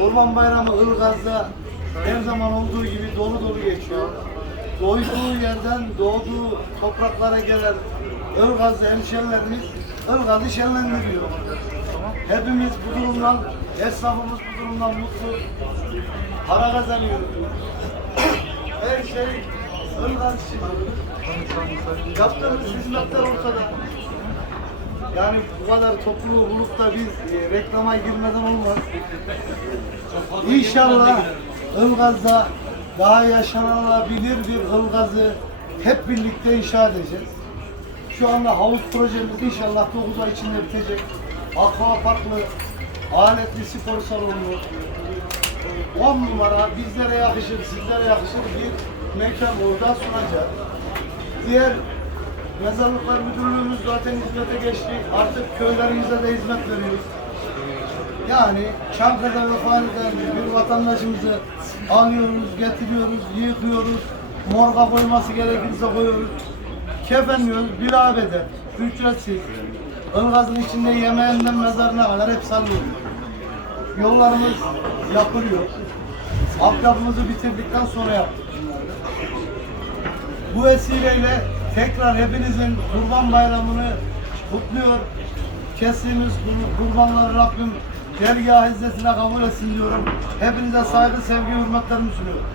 Kurban Bayramı Ilgaz'da her zaman olduğu gibi dolu dolu geçiyor. Doyduğu yerden doğduğu topraklara gelen Ilgazlı hemşerilerimiz Ilgaz'ı şenlendiriyor. Hepimiz bu durumdan, esnafımız bu durumdan mutlu. Para kazanıyoruz. Her şey Ilgaz için. Yaptığımız hizmetler ortada. Yani bu kadar topluluğu bulup da biz e, reklama girmeden olmaz. İnşallah Ilgaz'da daha yaşanılabilir bir Ilgaz'ı hep birlikte inşa edeceğiz. Şu anda havuz projemiz inşallah 9 ay içinde bitecek. Aqua parklı, aletli spor salonu, 10 numara bizlere yakışır, sizlere yakışır bir mekan orada sunacak. Diğer mezarlıklar müdürlüğümüz zaten hizmete geçti. Artık köylerimize de hizmet veriyoruz. Yani Çankırı'da vefat eden bir vatandaşımızı alıyoruz, getiriyoruz, yıkıyoruz. Morga koyması gerekirse koyuyoruz. Kefenliyoruz, bir abede, ücretsiz. Ilgaz'ın içinde yemeğinden mezarına kadar hep salıyoruz. Yollarımız yapılıyor. Altyapımızı bitirdikten sonra yaptık. Bu vesileyle tekrar hepinizin Kurban Bayramı'nı kutluyor. Kestiğimiz kur- kurbanları Rabbim dergah izzetine kabul etsin diyorum. Hepinize saygı, sevgi, hürmetlerimi sunuyorum.